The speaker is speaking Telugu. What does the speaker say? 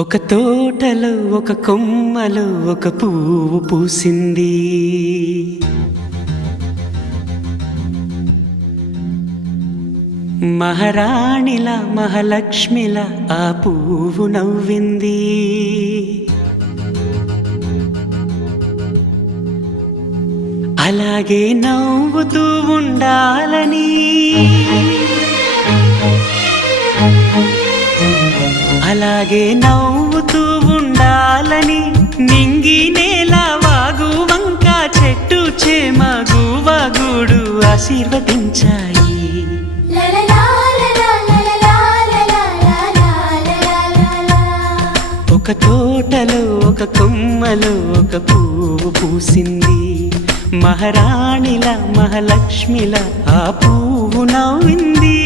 ఒక తోటలో ఒక కొమ్మలో ఒక పువ్వు పూసింది. మహారాణిలా మహాలక్ష్మిలా ఆ పువ్వు నవ్వింది. అలాగే నవ్వుతూ ఉండాలని, అలాగే నవ్వుతూ ఉండాలని నింగి నేల వాగు వంక చెట్టు చేమ గువగూడు ఆశీర్వదించాయి. ఒక తోటలో ఒక కొమ్మలో ఒక పువ్వు పూసింది. మహారాణిలా మహాలక్ష్మిలా ఆ పువ్వు నవ్వింది.